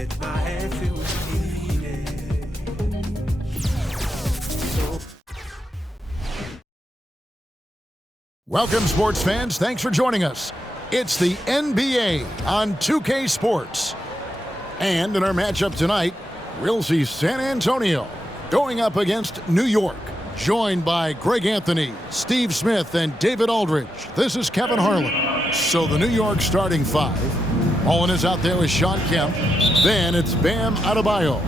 get my head filled with heat. Welcome, sports fans. Thanks for joining us. It's the NBA on 2K Sports. And in our matchup tonight, we'll see San Antonio going up against New York. Joined by Greg Anthony, Steve Smith, and David Aldridge. This is Kevin Harlan. So the New York starting five. Mullen is out there with Sean Kemp. Then it's Bam Adebayo.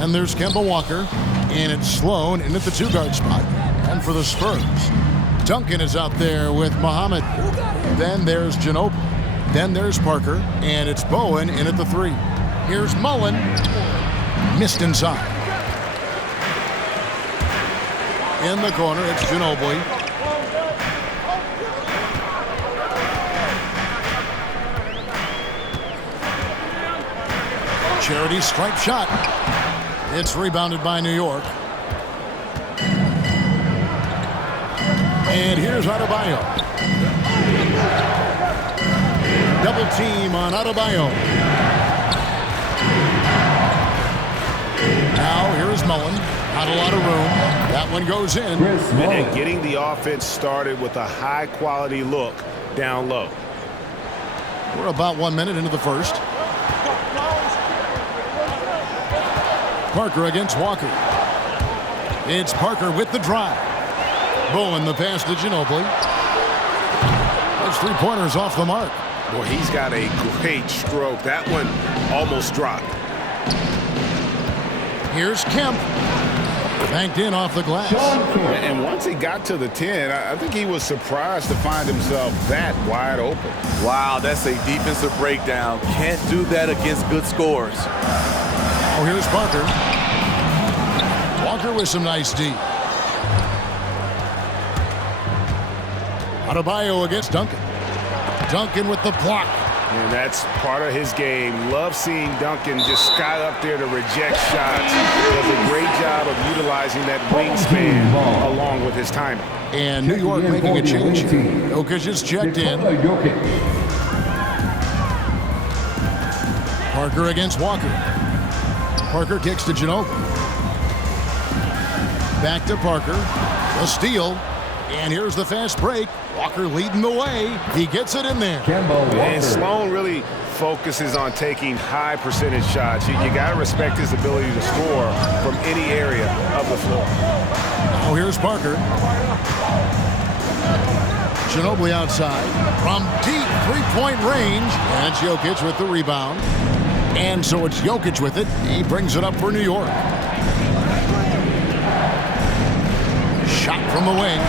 And there's Kemba Walker. And it's Sloan in at the two-guard spot. And for the Spurs, Duncan is out there with Muhammad. Then there's Ginobili. Then there's Parker. And it's Bowen in at the three. Here's Mullen. Missed inside. In the corner, it's Ginobili. Charity stripe shot. It's rebounded by New York. And here's Adebayo. Double team on Adebayo. Now here's Mullen. Not a lot of room. That one goes in. And getting the offense started with a high-quality look down low. We're about 1 minute into the first. Parker against Walker. It's Parker with the drive. Bowen the pass to Ginobili. Those three-pointers off the mark. Well, he's got a great stroke. That one almost dropped. Here's Kemp. Banked in off the glass. And once he got to the 10, I think he was surprised to find himself that wide open. Wow, that's a defensive breakdown. Can't do that against good scores. Oh, here's Parker. Walker with some nice D. Adebayo against Duncan. Duncan with the block. And that's part of his game. Love seeing Duncan just sky up there to reject shots. Does a great job of utilizing that wingspan along with his timing. And New York making a change. Jokic is checked in. Parker against Walker. Parker kicks to Ginobili. Back to Parker. A steal. And here's the fast break. Walker leading the way. He gets it in there. And Sloan really focuses on taking high percentage shots. You got to respect his ability to score from any area of the floor. Oh, here's Parker. Ginobili outside. From deep three-point range. And it's Jokic with the rebound. And so it's Jokic with it. He brings it up for New York. Shot from the wing.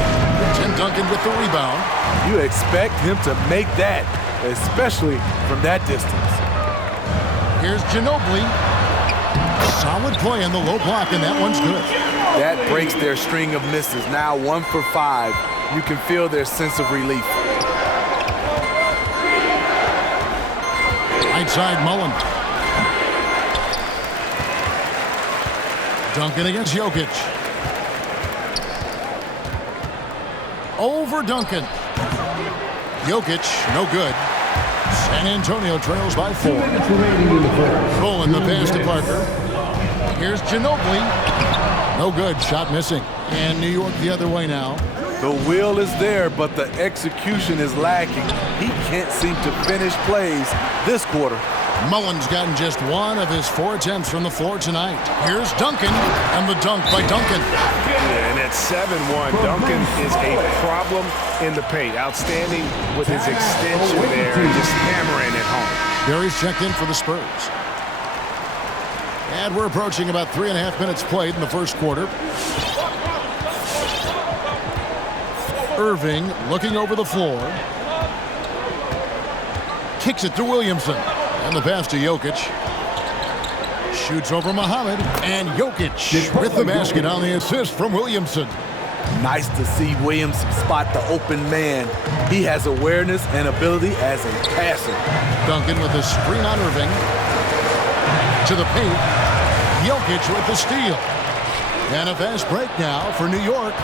Tim Duncan with the rebound. You expect him to make that, especially from that distance. Here's Ginobili. Solid play in the low block, and that one's good. That breaks their string of misses. Now 1 for 5. You can feel their sense of relief. Right side, Mullen. Duncan against Jokic. Over Duncan. Jokic, no good. San Antonio trails by 4. Bowen the pass to Parker. Here's Ginobili. No good. Shot missing. And New York the other way now. The will is there, but the execution is lacking. He can't seem to finish plays this quarter. Mullen's gotten just 1 of his 4 attempts from the floor tonight. Here's Duncan, and the dunk by Duncan. And at 7-1, Duncan is a problem in the paint. Outstanding with his extension there, just hammering it home. Barry's checked in for the Spurs. And we're approaching about 3.5 minutes played in the first quarter. Irving looking over the floor. Kicks it to Williamson. And the pass to Jokic. Shoots over Muhammad. And Jokic with the basket on the assist from Williamson. Nice to see Williamson spot the open man. He has awareness and ability as a passer. Duncan with the screen on Irving. To the paint. Jokic with the steal. And a fast break now for New York.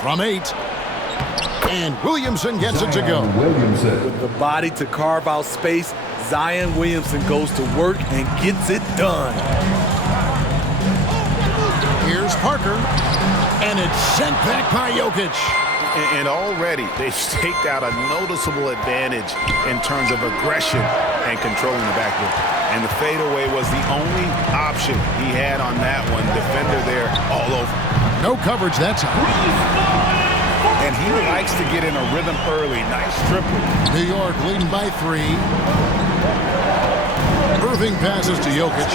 From 8. And Williamson gets it to go. With the body to carve out space, Zion Williamson goes to work and gets it done. Here's Parker, and it's sent back by Jokic. And already they've staked out a noticeable advantage in terms of aggression and controlling the backboard. And the fadeaway was the only option he had on that one. Defender there all over. No coverage that time. And he likes to get in a rhythm early. Nice triple. New York leading by 3. Irving passes to Jokic.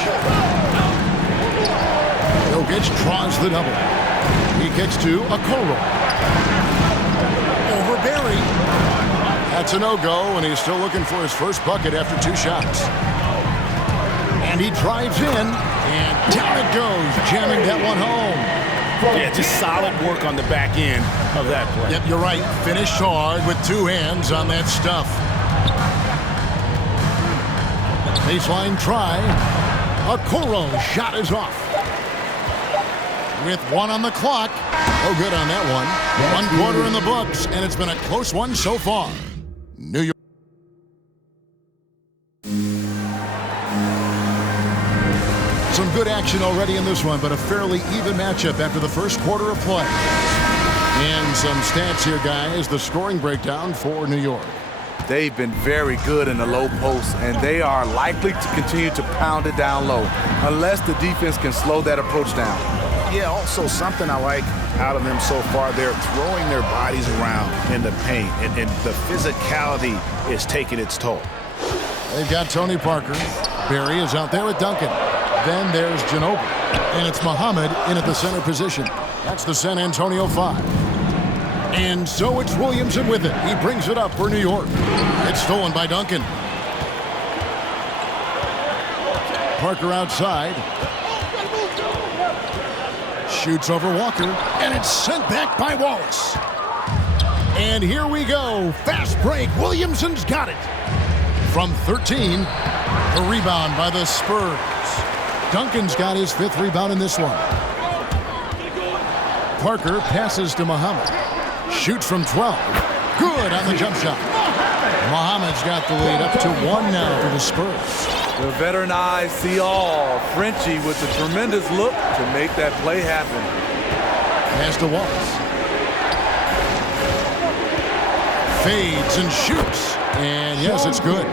Jokic draws the double. He kicks to Okoro. Over Barry. That's a no-go, and he's still looking for his first bucket after 2 shots. And he drives in, and down it goes, jamming that one home. Yeah, just solid work on the back end of that play. Yep, you're right. Finished hard with 2 hands on that stuff. Baseline try. Okoro shot is off. With 1 on the clock. No good on that one. 1 quarter in the books, and it's been a close one so far. New York. Some good action already in this one, but a fairly even matchup after the first quarter of play. And some stats here, guys. The scoring breakdown for New York. They've been very good in the low post, and they are likely to continue to pound it down low unless the defense can slow that approach down. Yeah, also something I like out of them so far, they're throwing their bodies around in the paint, and the physicality is taking its toll. They've got Tony Parker. Barry is out there with Duncan. Then there's Ginobili, and it's Muhammad in at the center position. That's the San Antonio 5. And so it's Williamson with it. He brings it up for New York. It's stolen by Duncan. Parker outside. Shoots over Walker, and it's sent back by Wallace. And here we go. Fast break. Williamson's got it. From 13, the rebound by the Spurs. Duncan's got his 5th rebound in this one. Parker passes to Muhammad. Shoots from 12. Good on the jump shot. Muhammad's got the lead up to 1 now for the Spurs. The veteran eyes see all. Frenchie with a tremendous look to make that play happen. Pass to Wallace. Fades and shoots. And yes, it's good.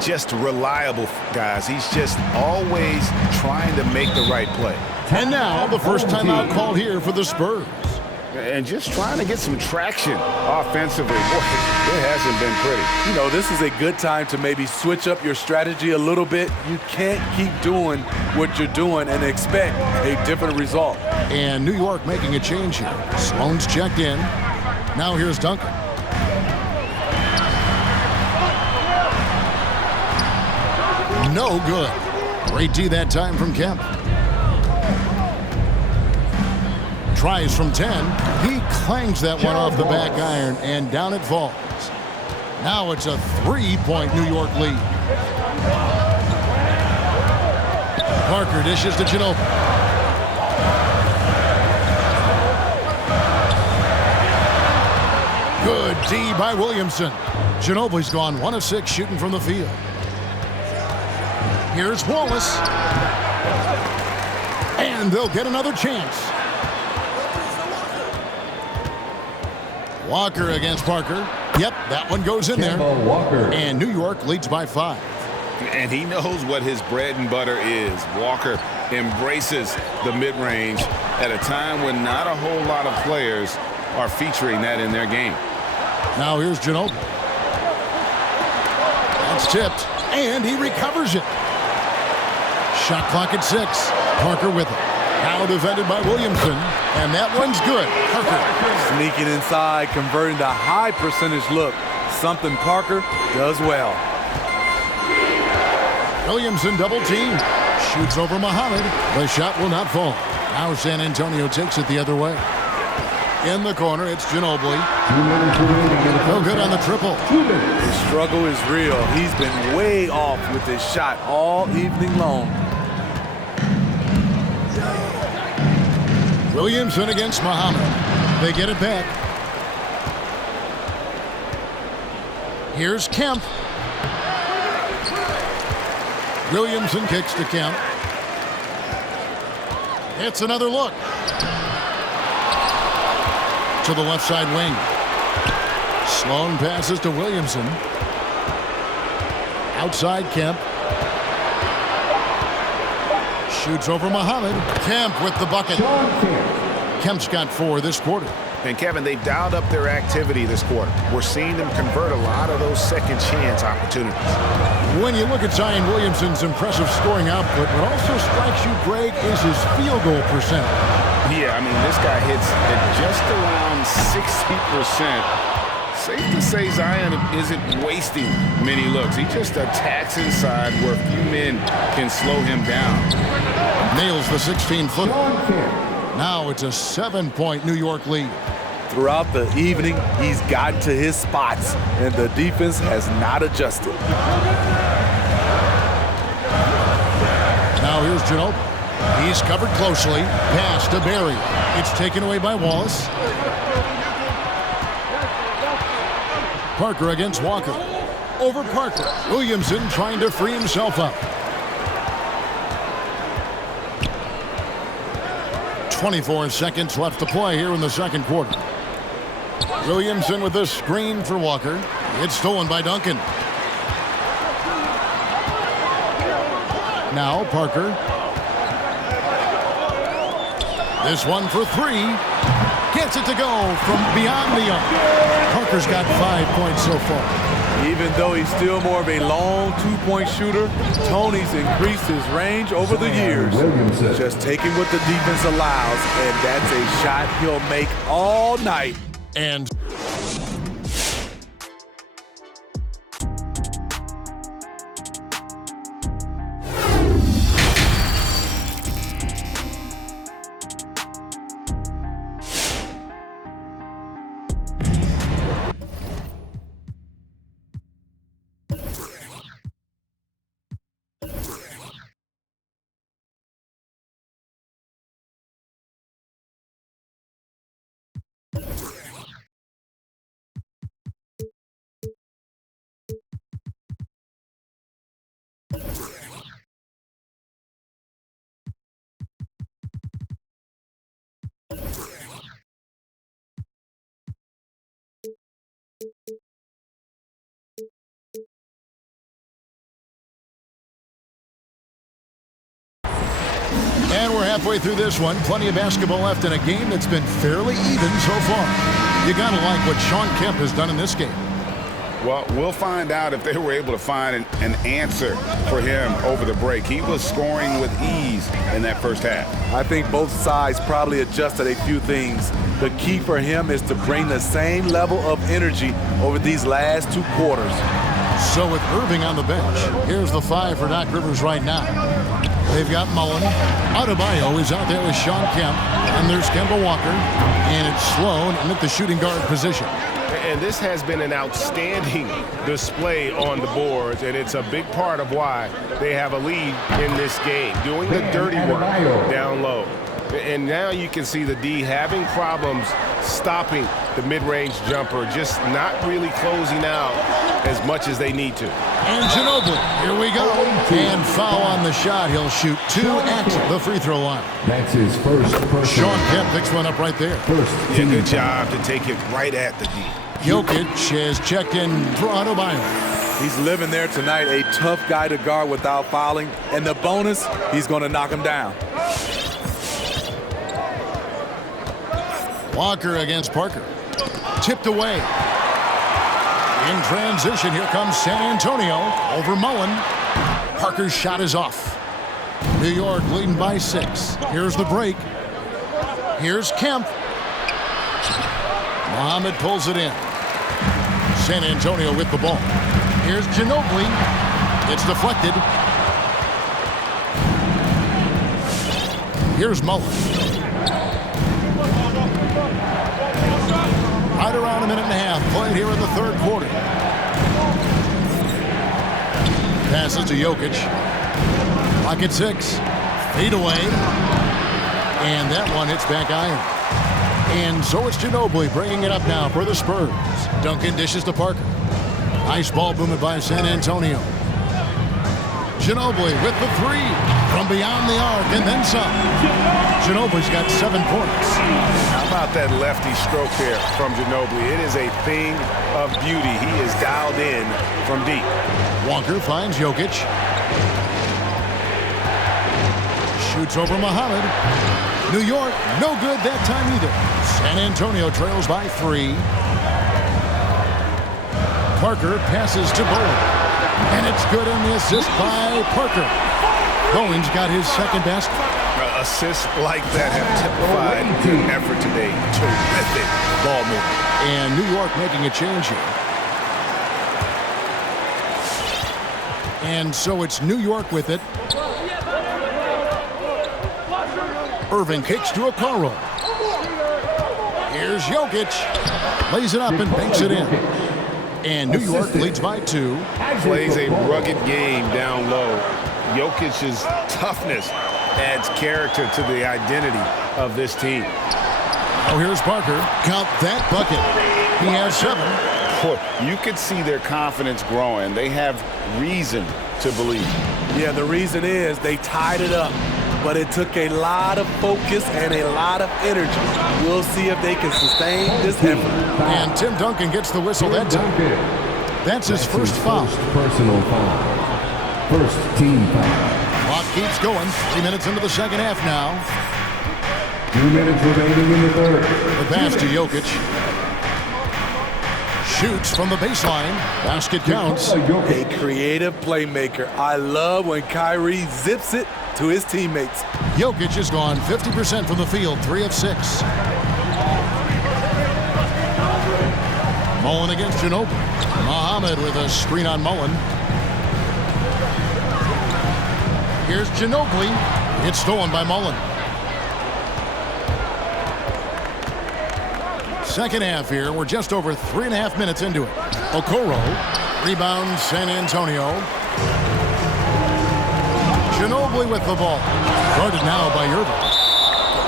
Just reliable, guys. He's just always trying to make the right play. And now the first timeout called here for the Spurs. And just trying to get some traction offensively. Boy, it hasn't been pretty. You know, this is a good time to maybe switch up your strategy a little bit. You can't keep doing what you're doing and expect a different result. And New York making a change here. Sloan's checked in. Now here's Duncan. No good. Great D that time from Kemp. Tries from 10. He clangs that one off the back iron, and down it falls. Now it's a 3-point New York lead. Parker dishes to Ginobili. Good D by Williamson. Ginobili's gone 1 of 6 shooting from the field. Here's Wallace. And they'll get another chance. Walker against Parker. Yep, that one goes in there. Walker. And New York leads by 5. And he knows what his bread and butter is. Walker embraces the mid-range at a time when not a whole lot of players are featuring that in their game. Now here's Ginobili. That's tipped, and he recovers it. Shot clock at 6. Parker with it. Now defended by Williamson, and that one's good. Parker. Sneaking inside, converting the high percentage look. Something Parker does well. Williamson double team. Shoots over Muhammad. The shot will not fall. Now San Antonio takes it the other way. In the corner, it's Ginobili. No good on the triple. The struggle is real. He's been way off with his shot all evening long. Williamson against Muhammad. They get it back. Here's Kemp. Williamson kicks to Kemp. It's another look. To the left side wing. Sloan passes to Williamson. Outside Kemp. Shoots over Muhammad. Kemp with the bucket. Kemp's got 4 this quarter. And Kevin, they've dialed up their activity this quarter. We're seeing them convert a lot of those second chance opportunities. When you look at Zion Williamson's impressive scoring output, what also strikes you, Greg, is his field goal percentage. Yeah, I mean, this guy hits at just around 60%. Safe to say Zion isn't wasting many looks. He just attacks inside where a few men can slow him down. Nails the 16-footer. Now it's a 7-point New York lead. Throughout the evening, he's gotten to his spots, and the defense has not adjusted. Now here's Ginobili. He's covered closely. Pass to Barry. It's taken away by Wallace. Parker against Walker. Over Parker. Williamson trying to free himself up. 24 seconds left to play here in the second quarter. Williamson with a screen for Walker. It's stolen by Duncan. Now Parker. This one for 3. Gets it to go from beyond the arc. Parker's got 5 points so far. Even though he's still more of a long two-point shooter, Tony's increased his range over the years. Just taking what the defense allows, and that's a shot he'll make all night. And we're halfway through this one. Plenty of basketball left in a game that's been fairly even so far. You gotta like what Shawn Kemp has done in this game. Well, we'll find out if they were able to find an answer for him over the break. He was scoring with ease in that first half. I think both sides probably adjusted a few things. The key for him is to bring the same level of energy over these last 2 quarters. So with Irving on the bench, here's the 5 for Doc Rivers right now. They've got Mullen. Adebayo is out there with Shawn Kemp. And there's Kemba Walker. And it's Sloan in at the shooting guard position. And this has been an outstanding display on the boards, and it's a big part of why they have a lead in this game, doing the dirty work down low. And now you can see the D having problems stopping the mid-range jumper, just not really closing out as much as they need to. And Ginobili, here we go. And foul on the shot. He'll shoot 2 at the free throw line. That's his first. Shawn Kemp picks one up right there. Yeah, good job to take it right at the D. Jokic has checked in for Adebayo. He's living there tonight, a tough guy to guard without fouling. And the bonus, he's going to knock him down. Walker against Parker. Tipped away. In transition, here comes San Antonio over Mullen. Parker's shot is off. New York leading by 6. Here's the break. Here's Kemp. Muhammad pulls it in. San Antonio with the ball. Here's Ginobili. It's deflected. Here's Mullen. Right around a minute and a half played here in the third quarter. Passes to Jokic. Clock at 6. Feet away. And that one hits back iron. And so it's Ginobili bringing it up now for the Spurs. Duncan dishes to Parker. Nice ball movement by San Antonio. Ginobili with the three from beyond the arc and then some. Ginobili's got 7 points. How about that lefty stroke there from Ginobili? It is a thing of beauty. He is dialed in from deep. Walker finds Jokic. Shoots over Muhammad. New York, no good that time either. San Antonio trails by 3. Parker passes to Bowen. And it's good on the assist by Parker. Bowen's got his second best. Assists like that have typified the effort today. Terrific ball movement. And New York making a change here. And so it's New York with it. Irving kicks to a Okoro. Here's Jokic. Lays it up and banks it in. And New York leads by 2. Plays a rugged game down low. Jokic's toughness adds character to the identity of this team. Oh, here's Parker. Count that bucket. He has 7. You could see their confidence growing. They have reason to believe. Yeah, the reason is they tied it up, but it took a lot of focus and a lot of energy. We'll see if they can sustain this effort. And Tim Duncan gets the whistle that time. That's his first foul. Personal foul. First team foul. Clock keeps going. 3 minutes into the second half now. 2 minutes remaining in the third. The pass to Jokic. Shoots from the baseline. Basket counts. A creative playmaker. I love when Kyrie zips it to his teammates. Jokic has gone 50% from the field, 3 of 6. Mullen against Ginobili. Muhammad with a screen on Mullen. Here's Ginobili. It's stolen by Mullen. Second half here. We're just over 3.5 minutes into it. Okoro rebounds San Antonio. Ginobili with the ball. Guarded now by Irving.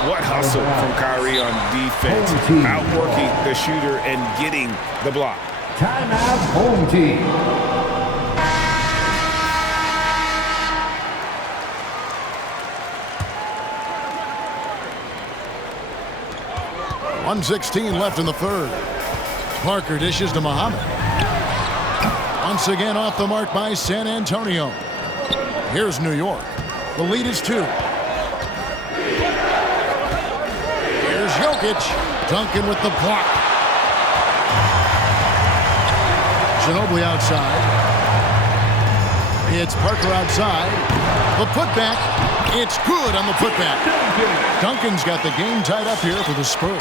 What hustle from Kyrie on defense. Outworking the shooter and getting the block. Timeout, home team. .116 left in the third. Parker dishes to Muhammad. Once again off the mark by San Antonio. Here's New York. The lead is 2. Here's Jokic. Duncan with the block. Ginobili outside. It's Parker outside. The putback. It's good on the putback. Duncan's got the game tied up here for the Spurs.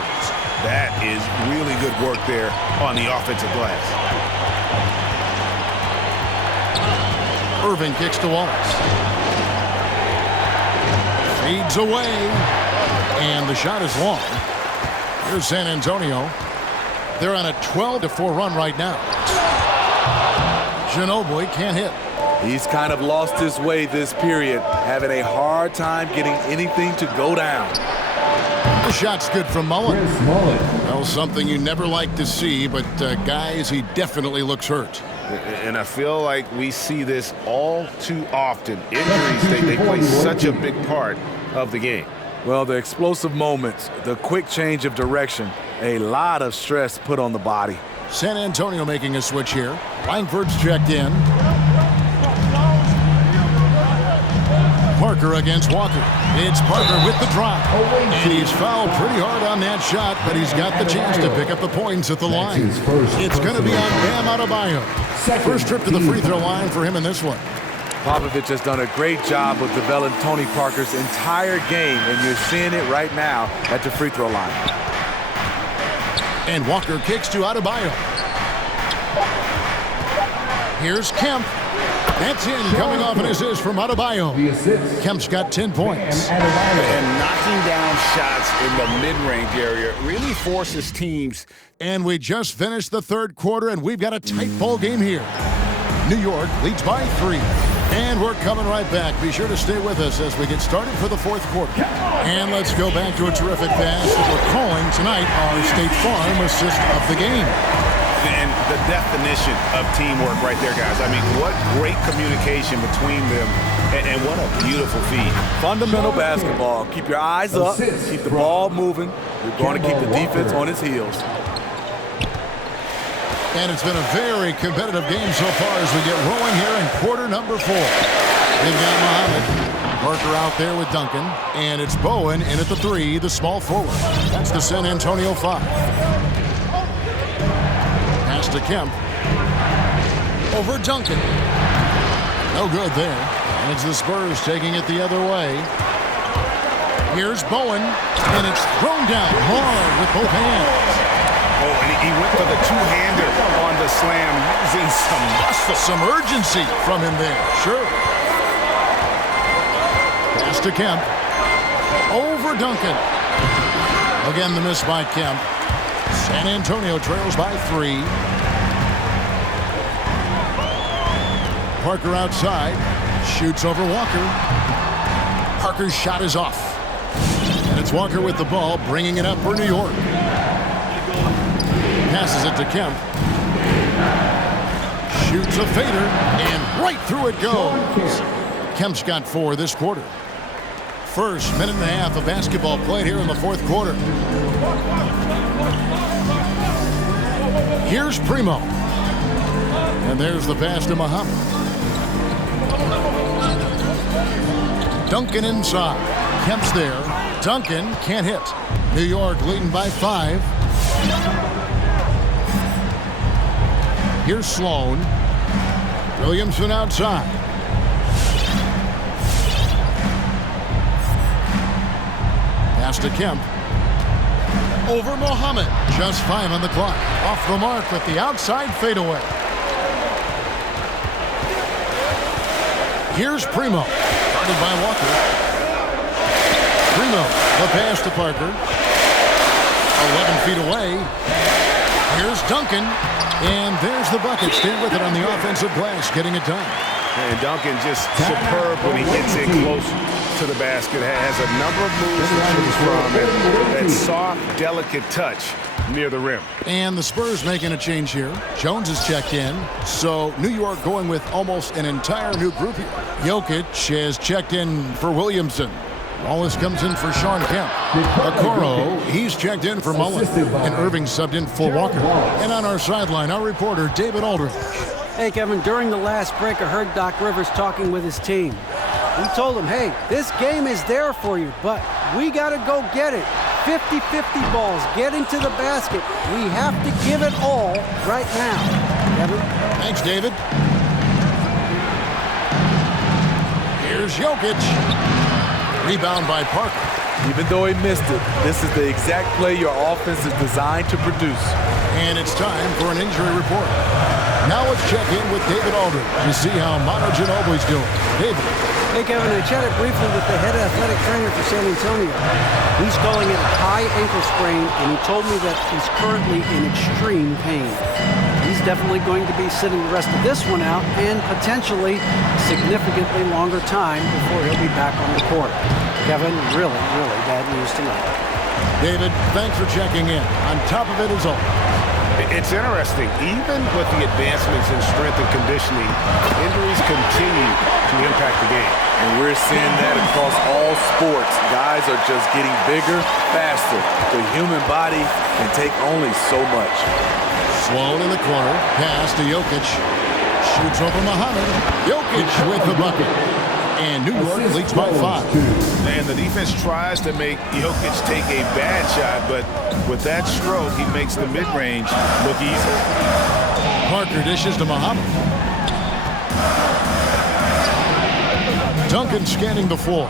That is really good work there on the offensive glass. Irving kicks to Wallace. Fades away. And the shot is long. Here's San Antonio. They're on a 12-4 run right now. Ginobili can't hit. He's kind of lost his way this period, having a hard time getting anything to go down. The shot's good from Mullen. Well, something you never like to see, but guys, he definitely looks hurt. And I feel like we see this all too often. Injuries, they play such a big part of the game. Well, the explosive moments, the quick change of direction, a lot of stress put on the body. San Antonio making a switch here. Langford's checked in. Parker against Walker. It's Parker with the drop. And he's fouled pretty hard on that shot, but he's got the chance to pick up the points at the line. It's going to be on Bam Adebayo. First trip to the free throw line for him in this one. Popovich has done a great job of developing Tony Parker's entire game, and you're seeing it right now at the free throw line. And Walker kicks to Adebayo. Here's Kemp. That's in, coming off an assist from Adebayo. Kemp's got 10 points. And knocking down shots in the mid-range area really forces teams. And we just finished the third quarter, and we've got a tight ball game here. New York leads by 3. And we're coming right back. Be sure to stay with us as we get started for the fourth quarter. And let's go back to a terrific pass that we're calling tonight our State Farm assist of the game. And the definition of teamwork right there, guys. I mean, what great communication between them, and what a beautiful feed. Fundamental basketball. Keep your eyes up, keep the ball moving. You're going to keep the defense on its heels. And it's been a very competitive game so far as we get rolling here in quarter number 4. They've got Muhammad. Parker out there with Duncan. And it's Bowen in at the 3, the small forward. That's the San Antonio 5. Pass to Kemp. Over Duncan. No good there. And it's the Spurs taking it the other way. Here's Bowen. And it's thrown down hard with both hands. Oh, and he went for the two-hander on the slam using some muscle. Some urgency from him there. Sure. Pass to Kemp. Over Duncan. Again, the miss by Kemp. San Antonio trails by 3. Parker outside. Shoots over Walker. Parker's shot is off. And it's Walker with the ball, bringing it up for New York. Passes it to Kemp. Shoots a fader, and right through it goes. Kemp's got 4 this quarter. First minute and a half of basketball played here in the 4th quarter. Here's Primo. And there's the pass to Muhammad. Duncan inside. Kemp's there. Duncan can't hit. New York leading by 5. Here's Sloan. Williamson outside. Pass to Kemp. Over Muhammad. Just 5 on the clock. Off the mark with the outside fadeaway. Here's Primo. Guarded by Walker. Primo. The pass to Parker. 11 feet away. Here's Duncan. And there's the bucket. Stand with it on the offensive glass, getting it done. And Duncan just superb when he gets in close to the basket. Has a number of moves to choose from. And that soft, delicate touch near the rim. And the Spurs making a change here. Jones is checked in. So New York going with almost an entire new group here. Jokic has checked in for Williamson. Wallace comes in for Sean Kemp. Okoro, he's checked in for Mullen. And Irving subbed in for Walker. And on our sideline, our reporter, David Aldridge. Hey, Kevin, during the last break, I heard Doc Rivers talking with his team. He told them, hey, this game is there for you, but we got to go get it. 50-50 balls, get into the basket. We have to give it all right now. Kevin? Thanks, David. Here's Jokic. Rebound by Parker. Even though he missed it, this is the exact play your offense is designed to produce. And it's time for an injury report. Now let's check in with David Aldridge to see how Manu Ginobili's doing. David. Hey, Kevin, I chatted briefly with the head athletic trainer for San Antonio. He's calling it a high ankle sprain, and he told me that he's currently in extreme pain. He's definitely going to be sitting the rest of this one out and potentially significantly longer time before he'll be back on the court. Kevin, really, really bad news tonight. David, thanks for checking in. On top of it is all. It's interesting. Even with the advancements in strength and conditioning, injuries continue to impact the game. And we're seeing that across all sports. Guys are just getting bigger, faster. The human body can take only so much. Sloan in the corner. Pass to Jokic. Shoots over Muhammad. Jokic with the bucket. And New York leads by 5. And the defense tries to make Jokic take a bad shot, but with that stroke, he makes the mid-range look easy. Parker dishes to Muhammad. Duncan scanning the floor.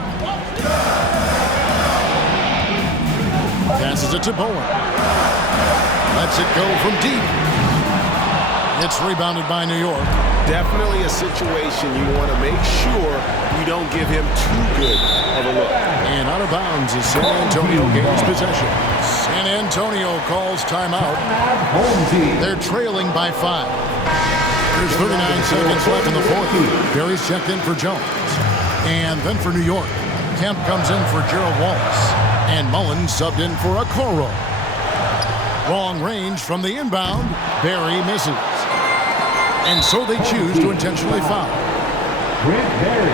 Passes it to Bowen. Lets it go from deep. It's rebounded by New York. Definitely a situation you want to make sure you don't give him too good of a look. And out of bounds as San Antonio gains possession. San Antonio calls timeout. They're trailing by 5. There's 39 seconds left in the 4th. Barry's checked in for Jones. And then for New York, Kemp comes in for Gerald Wallace. And Mullen subbed in for Okoro. Long range from the inbound. Barry misses. And so they choose to intentionally foul. Grant Barry.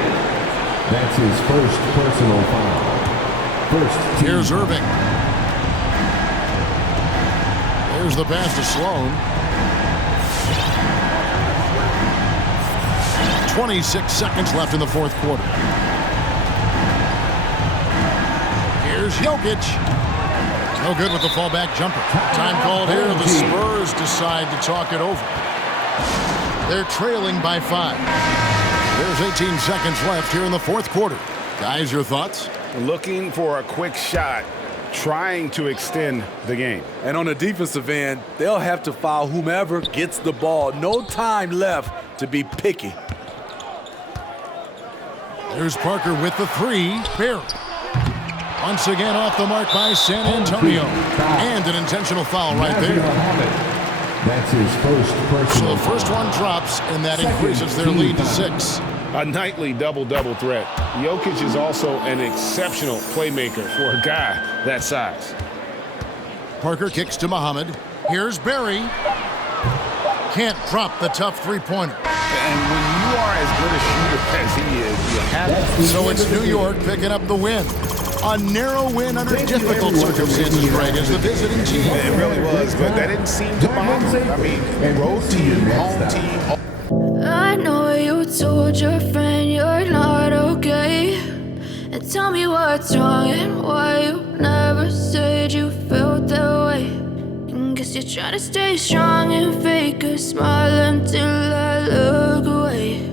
That's his first personal foul. First team. Here's Irving. There's the pass to Sloan. 26 seconds left in the fourth quarter. Here's Jokic. No good with the fallback jumper. Time called here. The Spurs decide to talk it over. They're trailing by 5. There's 18 seconds left here in the fourth quarter. Guys, your thoughts? Looking for a quick shot, trying to extend the game. And on the defensive end, they'll have to foul whomever gets the ball. No time left to be picky. There's Parker with the 3. Barry. Once again off the mark by San Antonio. And an intentional foul right there. That's his first personal. So the first one drops, and that increases their lead to 6. A nightly double-double threat. Jokic is also an exceptional playmaker for a guy that size. Parker kicks to Muhammad. Here's Barry. Can't drop the tough three-pointer. And when you are as good a shooter as he is, you have to. So it's New York picking up the win. A narrow win under difficult circumstances, Greg, as the visiting team. It really was, but that didn't seem to bother them. I mean, road team, home team. I know you told your friend you're not okay. And tell me what's wrong and why you never said you felt that way. And guess you're trying to stay strong and fake a smile until I look away.